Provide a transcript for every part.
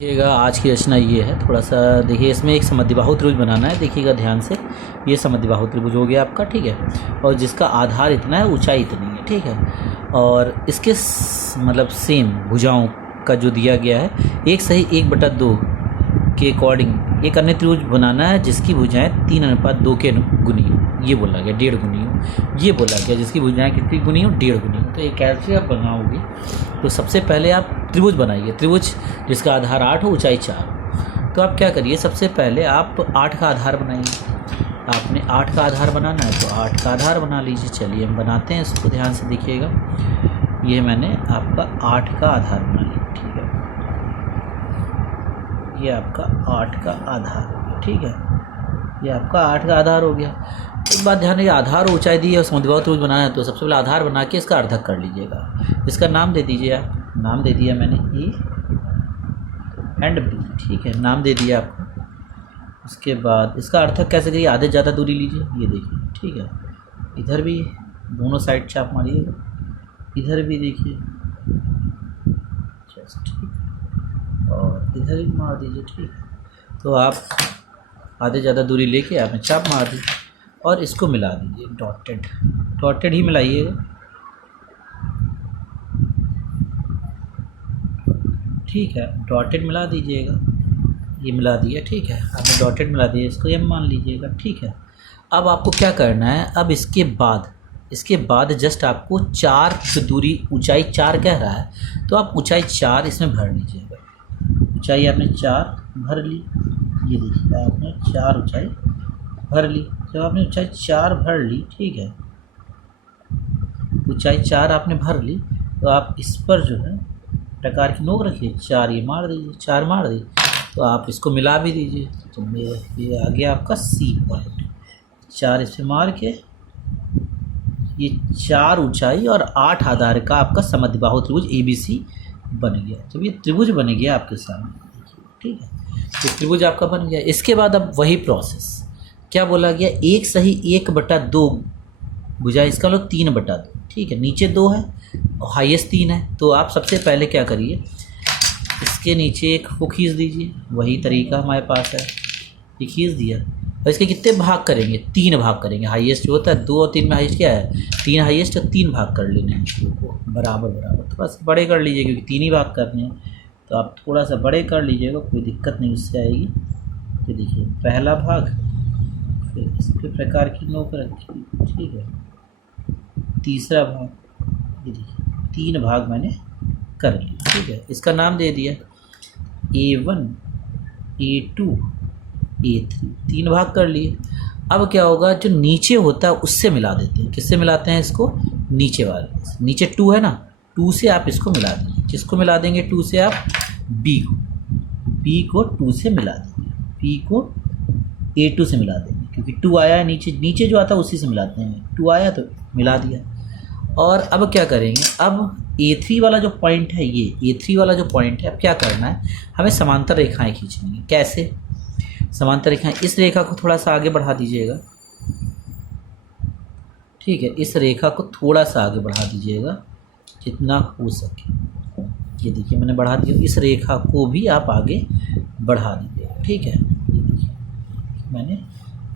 देखिएगा आज की रचना ये है। थोड़ा सा देखिए, इसमें एक समद्विबाहु त्रिभुज बनाना है। देखिएगा ध्यान से, ये समद्विबाहु त्रिभुज हो गया आपका, ठीक है। और जिसका आधार इतना है, ऊंचाई इतनी है, ठीक है। और इसके मतलब सेम भुजाओं का जो दिया गया है, 1:1/2 के अकॉर्डिंग एक अन्य त्रिभुज बनाना है जिसकी भुजाएं 3:2 के गुनी हो। ये बोला गया 1.5 गुनी हो, ये बोला गया जिसकी भुजाएं कितनी गुनी हो, 1.5 गुनी हो। तो ये कैसे आप बनाओगे? तो सबसे पहले आप त्रिभुज बनाइए, त्रिभुज जिसका आधार 8 हो, ऊंचाई 4 हो। तो आप क्या करिए, सबसे पहले आप 8 का आधार बनाइए। आपने 8 का आधार बनाना है तो 8 का आधार बना लीजिए। चलिए हम बनाते हैं इसको, ध्यान से देखिएगा। ये मैंने आपका 8 का आधार बना लिया, ठीक है। ये आपका 8 का आधार हो गया, ठीक है। ये आपका 8 का आधार हो गया। एक बात ध्यान रखिए, आधार और ऊंचाई दी है और समद्विबाहु त्रिभुज बनाना है तो सबसे पहले आधार बना के इसका अर्धक कर लीजिएगा। इसका नाम दे दीजिए आप, नाम दे दिया मैंने ए एंड बी, ठीक है, नाम दे दिया आपको। उसके बाद इसका अर्थक कैसे करिए, आधे ज़्यादा दूरी लीजिए, ये देखिए, ठीक है। इधर भी दोनों साइड चाप मारिएगा, इधर भी देखिए, ठीक, और इधर भी मार दीजिए, ठीक है। तो आप आधे ज़्यादा दूरी लेके आपने चाप मार दी और इसको मिला दीजिए, डॉटेड डॉटेड ही मिलाइएगा, ठीक है। डॉटेड मिला दीजिएगा, ये मिला दिया, ठीक है। आपने डॉटेड मिला दिया, इसको एम मान लीजिएगा, ठीक है। अब आपको क्या करना है, अब इसके बाद जस्ट आपको 4 जो दूरी, ऊंचाई 4 कह रहा है तो आप ऊंचाई 4 इसमें भर लीजिएगा। ऊंचाई आपने 4 भर ली, ये देखिए आपने 4 ऊंचाई भर ली। जब आपने ऊंचाई 4 भर ली, ठीक है, ऊंचाई 4 आपने भर ली तो आप इस पर जो है प्रकार की नोक रखिए, 4 ये मार दीजिए, 4 मार दी तो आप इसको मिला भी दीजिए। तो ये आ गया आपका सी पॉइंट। 4 इस पर मार के ये 4 ऊंचाई और 8 आधार का आपका समद्विबाहु त्रिभुज ABC बन गया। जब ये त्रिभुज बन गया आपके सामने, ठीक है, तो त्रिभुज आपका बन गया। इसके बाद अब वही प्रोसेस, क्या बोला गया, 1:1/2 भुजा, इसका लो 3/2, ठीक है। नीचे 2 है और हाईएस्ट 3 है तो आप सबसे पहले क्या करिए, इसके नीचे एक को खींच दीजिए। वही तरीका हमारे पास है, ये खींच दिया और इसके कितने भाग करेंगे, 3 भाग करेंगे। हाईएस्ट जो होता है 2 और 3 में, हाईएस्ट क्या है 3, हाईएस्ट और 3 भाग कर लेने हैं इसको बराबर बराबर। थोड़ा सा बड़े कर लीजिए क्योंकि 3 ही भाग करने हैं, तो आप थोड़ा सा बड़े कर लीजिएगा, कोई दिक्कत नहीं उससे आएगी। ये देखिए पहला भाग, फिर इस प्रकार की नोक रखी, ठीक है। तीसरा भाग, ये देखिए 3 भाग मैंने कर लिया, ठीक है। इसका नाम दे दिया A1 A2 A3, 3 भाग कर लिए। अब क्या होगा, जो नीचे होता है उससे मिला देते हैं। किससे मिलाते हैं इसको, नीचे वाले से। नीचे 2 है ना, 2 से आप इसको मिला देंगे। किसको मिला देंगे, 2 से आप B को 2 से मिला देंगे, B को A2 से मिला देंगे क्योंकि 2 आया है नीचे जो आता है उसी से मिलाते हैं। 2 आया तो मिला दिया। और अब क्या करेंगे, अब A3 वाला जो पॉइंट है, ये A3 वाला जो पॉइंट है, अब क्या करना है, हमें समांतर रेखाएं खींचनी है। कैसे समांतर रेखाएं, इस रेखा को थोड़ा सा आगे बढ़ा दीजिएगा, ठीक है। इस रेखा को थोड़ा सा आगे बढ़ा दीजिएगा जितना हो सके। ये देखिए मैंने बढ़ा दिया। इस रेखा को भी आप आगे बढ़ा दीजिएगा, ठीक है। ये देखिए मैंने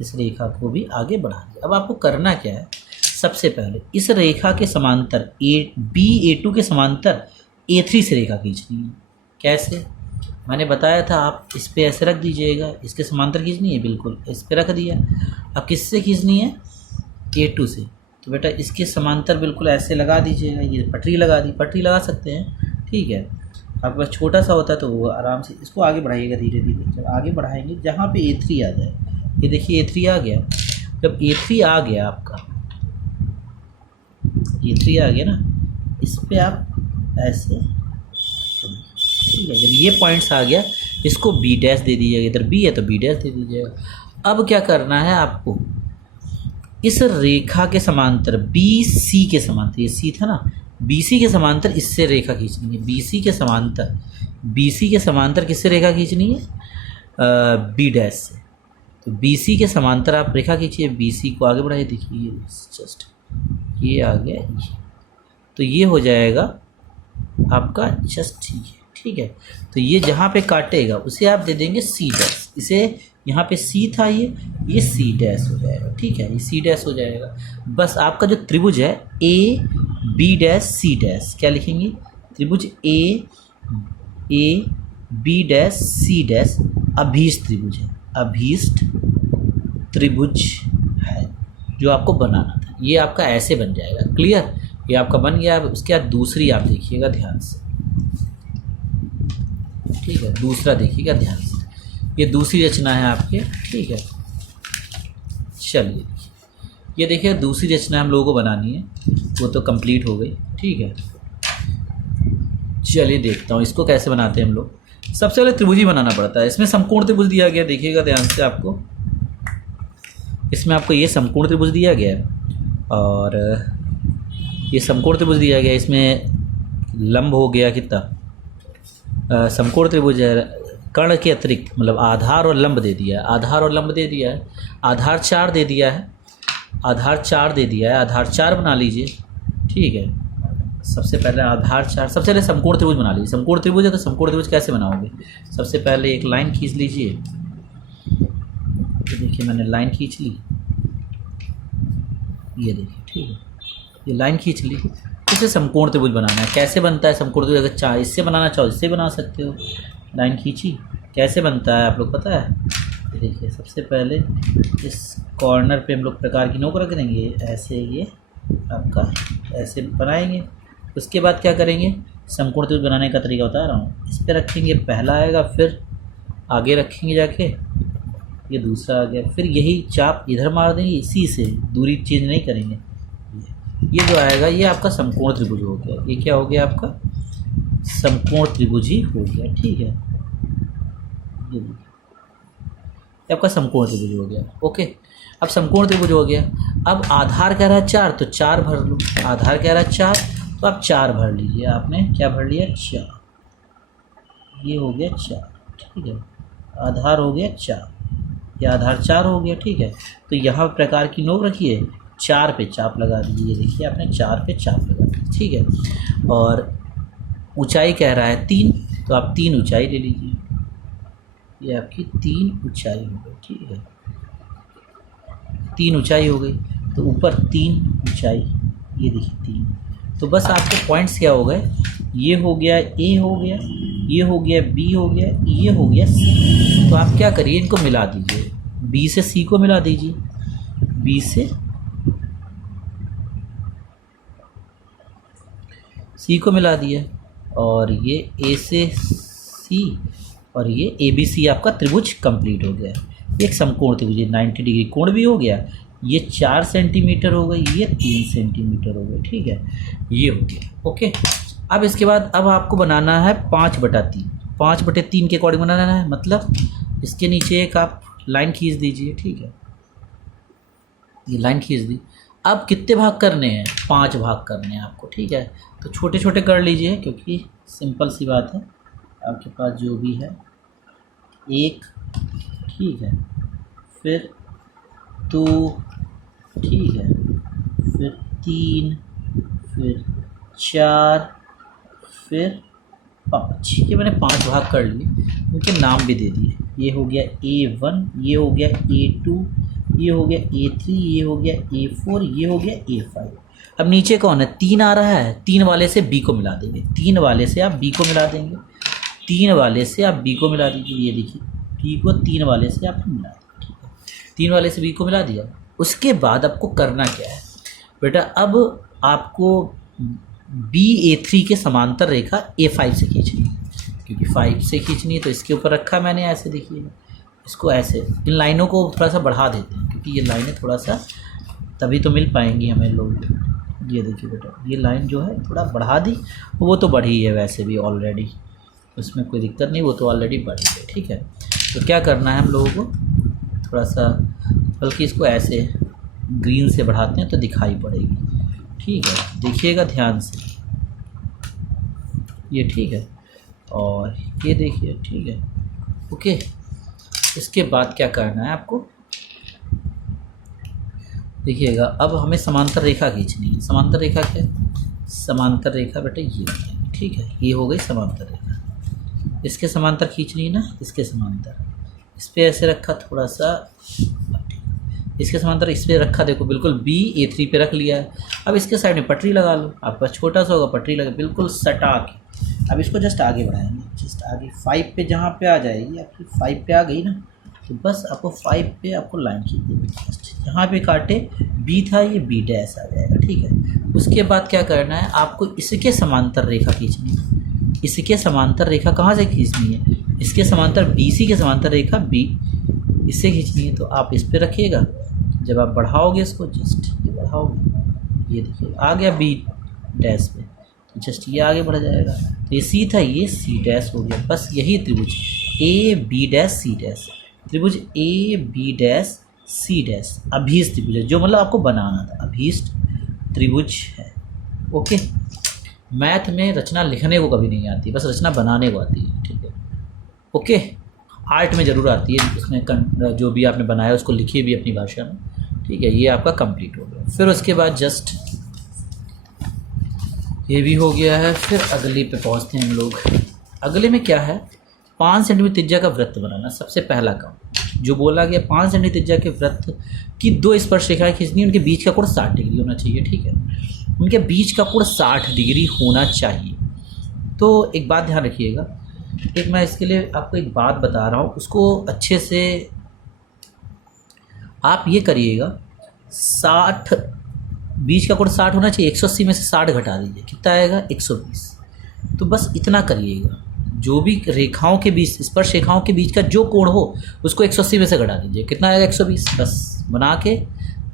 इस रेखा को भी आगे बढ़ा दिया। अब आपको करना क्या है, सबसे पहले इस रेखा के समांतर A2 के समांतर A3 से रेखा खींचनी है। कैसे, मैंने बताया था, आप इस पे ऐसे रख दीजिएगा, इसके समांतर खींचनी है, बिल्कुल इस पे रख दिया। अब किससे खींचनी है, A2 से। तो बेटा इसके समांतर बिल्कुल ऐसे लगा दीजिएगा। ये पटरी लगा दी, पटरी लगा सकते हैं, ठीक है। आपके पास छोटा सा होता है तो वो आराम से इसको आगे बढ़ाइएगा धीरे धीरे। जब आगे बढ़ाएंगे जहाँ पे A3 आ जाए, ये देखिए A3 आ गया। जब A3 आ गया आपका, A3 आ गया ना, इस पे आप ऐसे, ठीक है। जब ये पॉइंट्स आ गया, इसको B डैश दे दीजिएगा। इधर B है तो B डैश दे दीजिएगा। अब क्या करना है आपको, इस रेखा के समांतर BC के समांतर, ये C था ना, BC के समांतर इससे रेखा खींचनी है। BC के समांतर किससे रेखा खींचनी है, B डैश से। तो BC के समांतर आप रेखा खींचिए, BC को आगे बढ़ाइए। देखिए जस्ट ये आ गया, ये तो ये हो जाएगा आपका जस्ट, ठीक है। ठीक है। तो ये जहाँ पे काटेगा उसे आप दे देंगे सी डैश, इसे यहाँ पे सी था ये सी डैश हो जाएगा, ठीक है, ये सी डैश हो जाएगा। बस आपका जो त्रिभुज है A B dash C dash, क्या लिखेंगे, त्रिभुज A B dash C dash अभीष्ट त्रिभुज है, अभीष्ट त्रिभुज है जो आपको बनाना था। ये आपका ऐसे बन जाएगा, क्लियर, ये आपका बन गया। अब उसके बाद दूसरी आप देखिएगा ध्यान से, ठीक है, दूसरा देखिएगा ध्यान से, ये दूसरी रचना है आपके, ठीक है। चलिए ये देखिए दूसरी रचना हम लोगों को बनानी है, वो तो कंप्लीट हो गई, ठीक है। चलिए देखता हूँ इसको कैसे बनाते हैं हम लोग। सबसे पहले त्रिभुज ही बनाना पड़ता है, इसमें समकोण त्रिभुज दिया गया, देखिएगा ध्यान से आपको, इसमें आपको ये समकोण त्रिभुज दिया गया है और ये समकोण त्रिभुज दिया गया, इसमें लंब हो गया कितना, समकोण त्रिभुज है, कर्ण के अतिरिक्त मतलब आधार और लंब दे दिया है, आधार और लंब दे दिया है, आधार 4 दे दिया है, आधार 4 दे दिया है, आधार 4 बना लीजिए, ठीक है। सबसे पहले आधार 4, सबसे पहले समकोण त्रिभुज बना लीजिए। समकोण त्रिभुज है तो समकोण त्रिभुज कैसे बनाओगे, सबसे पहले एक लाइन खींच लीजिए, तो देखिए मैंने लाइन खींच ली, ये देखिए, ठीक है, ये लाइन खींच ली। इसे समकोण त्रिभुज बनाना है, कैसे बनता है समकोण त्रिभुज, अगर चाहे इससे बनाना चाहो इससे बना सकते हो। लाइन खींची, कैसे बनता है आप लोग पता है, देखिए सबसे पहले इस कॉर्नर पे हम लोग प्रकार की नोक रख देंगे, ऐसे ये आपका ऐसे बनाएंगे। उसके बाद क्या करेंगे, समकोण त्रिभुज बनाने का तरीका बता रहा हूँ, इस पर रखेंगे, पहला आएगा, फिर आगे रखेंगे जाके ये दूसरा आ गया, फिर यही चाप इधर मार देंगे, इसी से दूरी चेंज नहीं करेंगे, ये जो आएगा ये आपका समकोण त्रिभुज हो गया। ये क्या हो गया आपका समकोण त्रिभुज ही हो गया, ठीक है, ये आपका समकोण त्रिभुज हो गया। ओके, अब समकोण त्रिभुज हो गया। अब आधार कह रहा है 4 तो 4 भर लो, आधार कह रहा है 4 तो आप 4 भर लीजिए, आपने क्या भर लिया 4, ये हो गया 4, ठीक है, आधार हो गया 4, ये आधार 4 हो गया, ठीक है। तो यहाँ प्रकार की नोक रखिए, 4 पे चाप लगा दीजिए, देखिए आपने 4 पे चाप लगा दी, ठीक है। और ऊंचाई कह रहा है 3 तो आप 3 ऊंचाई ले लीजिए, ये आपकी 3 ऊंचाई हो गई, ठीक है, 3 ऊंचाई हो गई। तो ऊपर 3 ऊंचाई, ये देखिए 3, तो बस आपके पॉइंट्स क्या हो गए, ये हो गया ए हो गया, ये हो गया बी हो गया, ये हो गया सी। तो आप क्या करिए इनको मिला दीजिए, बी से सी को मिला दीजिए, बी से सी को मिला दिया, और ये ए से सी और ये ए बी सी आपका त्रिभुज कंप्लीट हो गया। एक समकोण त्रिभुज 90 डिग्री कोण भी हो गया, ये 4 सेंटीमीटर हो गई, ये 3 सेंटीमीटर हो गई, ठीक है, ये हो गया। ओके, अब इसके बाद अब आपको बनाना है 5/3, 5/3 के अकॉर्डिंग बनाना है, मतलब इसके नीचे एक आप लाइन खींच दीजिए, ठीक है, ये लाइन खींच दी। अब कितने भाग करने हैं, 5 भाग करने हैं आपको, ठीक है। तो छोटे छोटे कर लीजिए, क्योंकि सिंपल सी बात है, आपके पास जो भी है 1, ठीक है, फिर 2, ठीक है, फिर 3, फिर 4, फिर 5, ये मैंने 5 भाग कर लिए, उनके नाम भी दे दिए। ये हो गया A1, ये हो गया A2, ये हो गया A3, ये हो गया A4, ये हो गया A5। अब नीचे कौन है, 3 आ रहा है, 3 वाले से B को मिला देंगे, 3 वाले से आप B को मिला देंगे, 3 वाले से आप B को मिला दीजिए, ये देखिए B को 3 वाले से आप मिला देंगे, ठीक है, 3 वाले से B को मिला दिया। उसके बाद आपको करना क्या है बेटा, अब आपको BA3 के समांतर रेखा A5 से खींचनी है, क्योंकि 5 से खींचनी है तो इसके ऊपर रखा मैंने, ऐसे देखिए इसको ऐसे, इन लाइनों को थोड़ा सा बढ़ा देते हैं, क्योंकि ये लाइनें थोड़ा सा तभी तो मिल पाएंगी हमें लोग। ये देखिए बेटा, ये लाइन जो है थोड़ा बढ़ा दी, वो तो बढ़ी है वैसे भी ऑलरेडी, उसमें कोई दिक्कत नहीं, वो तो ऑलरेडी बढ़ी है, ठीक है। तो क्या करना है हम लोगों को, थोड़ा सा बल्कि इसको ऐसे ग्रीन से बढ़ाते हैं तो दिखाई पड़ेगी, ठीक है, देखिएगा ध्यान से, ये ठीक है, और ये देखिए, ठीक है, ओके। इसके बाद क्या करना है आपको, देखिएगा, अब हमें समांतर रेखा खींचनी है। समांतर रेखा क्या है, समांतर रेखा बेटा ये, ठीक है, ये हो गई समांतर रेखा, इसके समांतर खींचनी है ना, इसके समांतर, इस पर ऐसे रखा थोड़ा सा, इसके समांतर इस पर रखा, देखो बिल्कुल BA3 पे रख लिया है। अब इसके साइड में पटरी लगा लो, आपका छोटा सा होगा, पटरी लगा बिल्कुल सटा के। अब इसको जस्ट आगे बढ़ाएंगे, जस्ट आगे 5 पे, जहाँ पे आ जाएगी आपकी 5 पे आ गई ना, तो बस आपको 5 पे आपको लाइन खींचनी है। यहाँ पे काटे B था, ये B डैश आ जाएगा, ठीक है। उसके बाद क्या करना है, आपको इसके समांतर रेखा खींचनी है। इसके समांतर रेखा कहाँ से खींचनी है, इसके समांतर BC के समांतर रेखा B इससे खींचनी है। तो आप इस पर रखिएगा, जब आप बढ़ाओगे इसको, जस्ट ये बढ़ाओगे, ये देखिए आ गया B डैश पे, जस्ट ये आगे बढ़ जाएगा। तो ये C था, ये C डैश हो गया। बस यही त्रिभुज AB डैश C डैश, त्रिभुज AB डैश C डैश अभीष्ट त्रिभुज है, जो मतलब आपको बनाना था, अभीष्ट त्रिभुज है। ओके, मैथ में रचना लिखने को कभी नहीं आती, बस रचना बनाने को आती है, ठीक है। ओके, आर्ट में ज़रूर आती है, उसमें जो भी आपने बनाया उसको लिखिए भी अपनी भाषा में, ठीक है। ये आपका कंप्लीट हो गया। फिर उसके बाद जस्ट ये भी हो गया है। फिर अगली पे पहुंचते हैं हम लोग। अगले में क्या है, 5 सेंटीमीटर त्रिज्या का वृत्त बनाना। सबसे पहला काम जो बोला गया, 5 सेंटीमीटर त्रिज्या के वृत्त की 2 स्पर्श रेखाएं खींचनी, उनके बीच का कोण 60 डिग्री होना चाहिए, ठीक है। उनके बीच का कोण 60 डिग्री होना चाहिए। तो एक बात ध्यान रखिएगा, एक मैं इसके लिए आपको एक बात बता रहा हूँ, उसको अच्छे से आप ये करिएगा। 60 बीच का कोण 60 होना चाहिए, 180 में से 60 घटा दीजिए, कितना आएगा 120। तो बस इतना करिएगा, जो भी रेखाओं के बीच, स्पर्श रेखाओं के बीच का जो कोण हो उसको 180 में से घटा दीजिए, कितना आएगा 120। बस बना के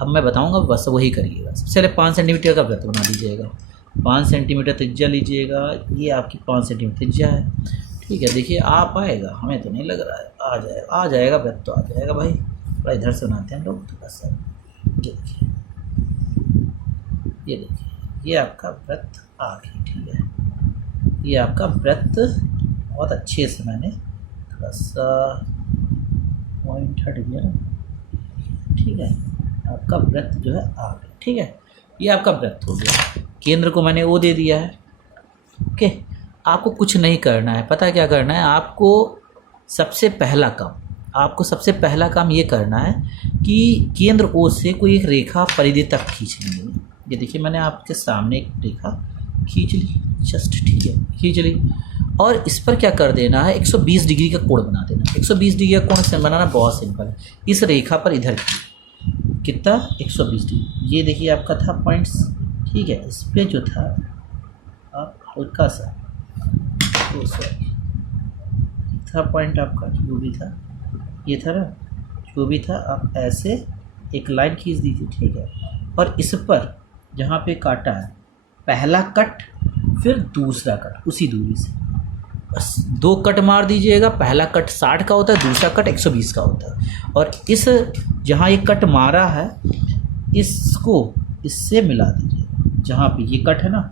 अब मैं बताऊंगा, बस वही करिएगा। सबसे पहले 5 सेंटीमीटर का वृत्त बना दीजिएगा। 5 सेंटीमीटर त्रिज्या लीजिएगा, ये आपकी 5 सेंटीमीटर त्रिज्या है, ठीक है। देखिए आ पाएगा, हमें तो नहीं लग रहा है, आ जाएगा वृत्त तो आ जाएगा भाई। थोड़ा इधर से बनाते हैं हम लोग, थोड़ा सा ये देखिए, ये देखिए, ये आपका वृत्त आ गया, ठीक है। ये आपका वृत्त बहुत अच्छे से मैंने थोड़ा सा पॉइंट हट गया ना, ठीक है। आपका वृत्त जो है आ गया, ठीक है। ये आपका वृत्त हो गया, केंद्र को मैंने O दे दिया है। ओके, आपको कुछ नहीं करना है, पता है क्या करना है आपको। सबसे पहला काम ये करना है कि केंद्र O से कोई एक रेखा परिधि तक खींचनी है। ये देखिए, मैंने आपके सामने एक रेखा खींच ली, जस्ट, ठीक है, खींच ली। और इस पर क्या कर देना है, 120 डिग्री का कोण बना देना। 120 डिग्री का कोण से बनाना बहुत सिंपल है। इस रेखा पर इधर कितना 120 डिग्री, ये देखिए आपका था पॉइंट्स, ठीक है। इस पर जो था आप हल्का सा था पॉइंट आपका, जो भी था ये था ना, जो भी था, आप ऐसे एक लाइन खींच दीजिए, ठीक है। और इस पर जहाँ पे काटा है, पहला कट फिर दूसरा कट उसी दूरी से, बस 2 कट मार दीजिएगा। पहला कट 60 का होता है, दूसरा कट 120 का होता है। और इस जहाँ ये कट मारा है, इसको इससे मिला दीजिए, जहाँ पे ये कट है ना,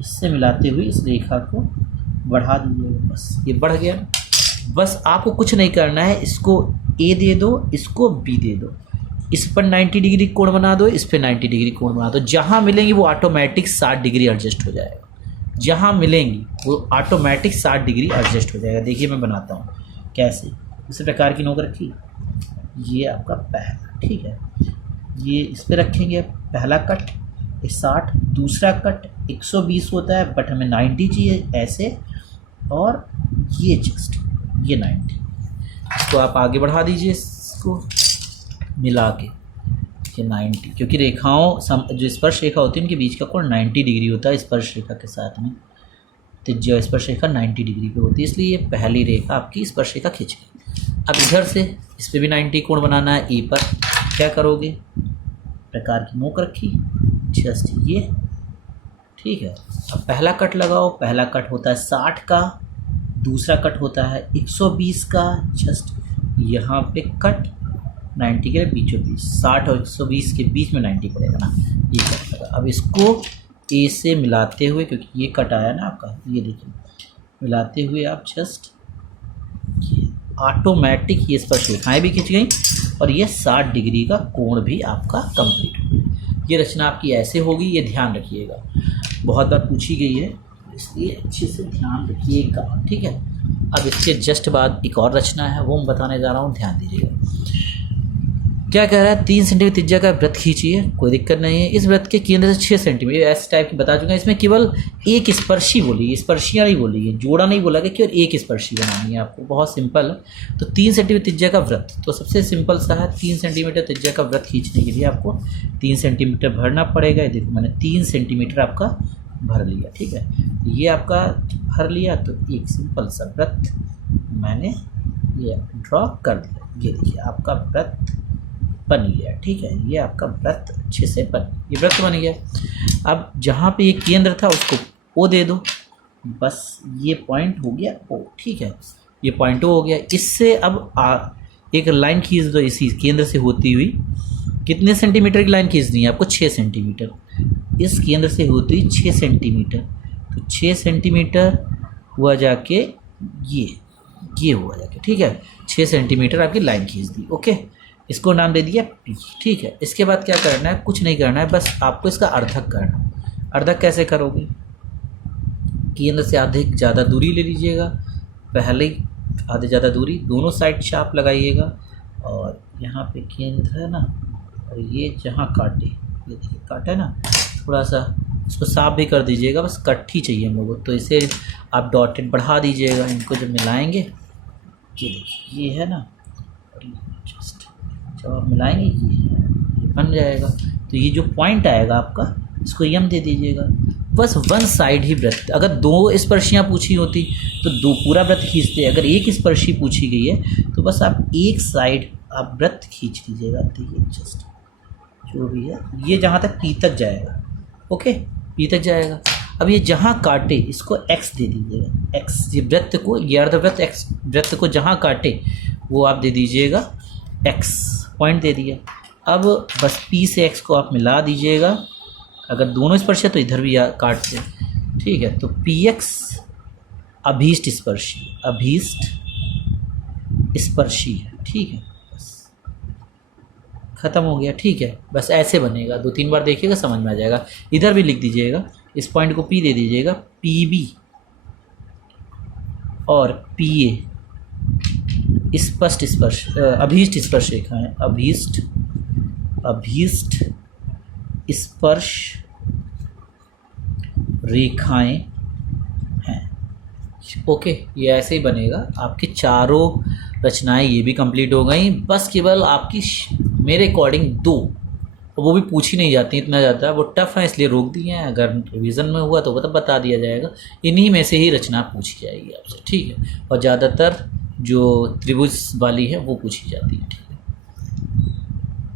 इससे मिलाते हुए इस रेखा को बढ़ा दीजिएगा। बस ये बढ़ गया। बस आपको कुछ नहीं करना है, इसको A दे दो, इसको B दे दो, इस पर 90 डिग्री कोण बना दो, इस पर 90 डिग्री कोण बना दो। जहाँ मिलेंगी वो ऑटोमेटिक 60 डिग्री एडजस्ट हो जाएगा। जहाँ मिलेंगी वो ऑटोमेटिक 60 डिग्री एडजस्ट हो जाएगा। देखिए मैं बनाता हूँ कैसे। इस प्रकार की नोक रखी, ये आपका पहला, ठीक है। ये इस पर रखेंगे, पहला कट 60, दूसरा कट 120 होता है, बट हमें 90 चाहिए ऐसे। और ये जस्ट ये 90, इसको आप आगे बढ़ा दीजिए, इसको मिला के ये 90, क्योंकि रेखाओं जो स्पर्श रेखा होती है उनके बीच का कोण 90 डिग्री होता है। स्पर्श रेखा के साथ में त्रिज्या स्पर्श रेखा 90 डिग्री पे होती है, इसलिए ये पहली रेखा आपकी स्पर्श रेखा खींच गई। अब इधर से इस पर भी 90 कोण बनाना है। ए पर क्या करोगे, प्रकार की नोक रखी, जस्ट ये, ठीक है। अब पहला कट लगाओ, पहला कट होता है 60 का, दूसरा कट होता है 120 का, जस्ट यहाँ पे कट 90 के बीचों बीच, 60 और 120 के बीच में 90 पड़ेगा ना, ये कट लगा। अब इसको ए से मिलाते हुए, क्योंकि ये कट आया ना आपका, ये देखिए, मिलाते हुए आप जस्ट ये ऑटोमेटिक ये स्पर्श रेखाएँ भी खिंच गई और ये 60 डिग्री का कोण भी आपका कंप्लीट हो गया। ये रचना आपकी ऐसे होगी, ये ध्यान रखिएगा, बहुत बार पूछी गई है, इसलिए अच्छे से ध्यान रखिएगा, ठीक है। अब इसके जस्ट बाद एक और रचना है, वो मैं बताने जा रहा हूँ, ध्यान दीजिएगा। क्या कह रहा है, 3 सेंटीमीटर त्रिज्या का वृत्त खींचिए, कोई दिक्कत नहीं है। इस वृत्त के केंद्र से 6 सेंटीमीटर, ऐसे टाइप की बता चुका है। इसमें केवल एक स्पर्शी बोली है, स्पर्शियाँ नहीं बोली है, जोड़ा नहीं बोला कि केवल एक स्पर्शी बनानी है आपको, बहुत सिंपल है। तो 3 सेंटीमीटर त्रिज्या का वृत्त, तो सबसे सिंपल सा है, 3 सेंटीमीटर त्रिज्या का वृत्त खींचने के लिए आपको 3 सेंटीमीटर भरना पड़ेगा। ये देखो मैंने 3 सेंटीमीटर आपका भर लिया, ठीक है। ये आपका भर लिया, तो एक सिंपल सा वृत्त मैंने ये ड्रॉ कर दिया। ये देखिए आपका वृत्त बन गया, ठीक है। ये आपका वृत्त अच्छे से ये वृत्त बन गया। अब जहाँ पे ये केंद्र था उसको ओ दे दो, बस ये पॉइंट हो गया ओ, ठीक है। ये पॉइंट ओ हो गया। इससे अब एक लाइन खींच दो इसी केंद्र से होती हुई। कितने सेंटीमीटर की लाइन खींचनी है आपको? 6 सेंटीमीटर। इस केंद्र से होती 6 सेंटीमीटर, तो 6 सेंटीमीटर हुआ जाके ये हुआ जाके, ठीक है। 6 सेंटीमीटर आपकी लाइन खींच दी, ओके। इसको नाम दे दिया पी, ठीक है। इसके बाद क्या करना है? कुछ नहीं करना है, बस आपको इसका अर्धक करना है। अर्धक कैसे करोगे? केंद्र से आधे ज़्यादा दूरी ले लीजिएगा, पहले आधे ज़्यादा दूरी, दोनों साइड चाप लगाइएगा, और यहाँ पे केंद्र है ना, और ये जहाँ काटे, ये देखिए काटा है ना, थोड़ा सा इसको साफ भी कर दीजिएगा, बस कट ही चाहिए हम लोगों को। तो इसे आप डॉटेड बढ़ा दीजिएगा। इनको जब मिलाएंगे, ये देखिए ये है ना, और ये जस्ट जब आप मिलाएंगे ये बन जाएगा। तो ये जो पॉइंट आएगा आपका, इसको यम दे दीजिएगा। बस वन साइड ही वृत्त, अगर 2 स्पर्शियाँ पूछी होती तो 2 पूरा वृत्त खींचते, अगर एक स्पर्शी पूछी गई है तो बस आप एक साइड आप वृत्त खींच लीजिएगा। तो ये जस्ट जो भी है, ये जहाँ तक पी तक जाएगा, ओके, पी तक जाएगा। अब ये जहाँ काटे इसको एक्स दे दीजिएगा, एक्स, ये वृत्त को, ये अर्धवृत्त एक्स वृत्त को जहाँ काटे वो आप दे दीजिएगा एक्स, पॉइंट दे दिया। अब बस पी से एक्स को आप मिला दीजिएगा, अगर दोनों स्पर्श है तो इधर भी काट दें, ठीक है। तो पी एक्स अभीष्ट स्पर्शी, अभीष्ट स्पर्शी है, ठीक है, बस ख़त्म हो गया, ठीक है। बस ऐसे बनेगा, 2-3 बार देखिएगा समझ में आ जाएगा। इधर भी लिख दीजिएगा, इस पॉइंट को पी दे दीजिएगा, पी बी और पी ए स्पष्ट स्पर्श, अभीष्ट स्पर्श रेखाएं, अभीष्ट स्पर्श रेखाएं हैं, ओके। ये ऐसे ही बनेगा। आपकी चारों रचनाएं ये भी कंप्लीट हो गई। बस केवल आपकी मेरे अकॉर्डिंग 2, वो भी पूछी नहीं जाती इतना ज़्यादा, वो टफ है इसलिए रोक दिए हैं। अगर रिवीजन में हुआ तो वो तो बता दिया जाएगा। इन्हीं में से ही रचना पूछी जाएगी आपसे, ठीक है। और ज़्यादातर जो त्रिभुज वाली है वो पूछी जाती है, ठीक है।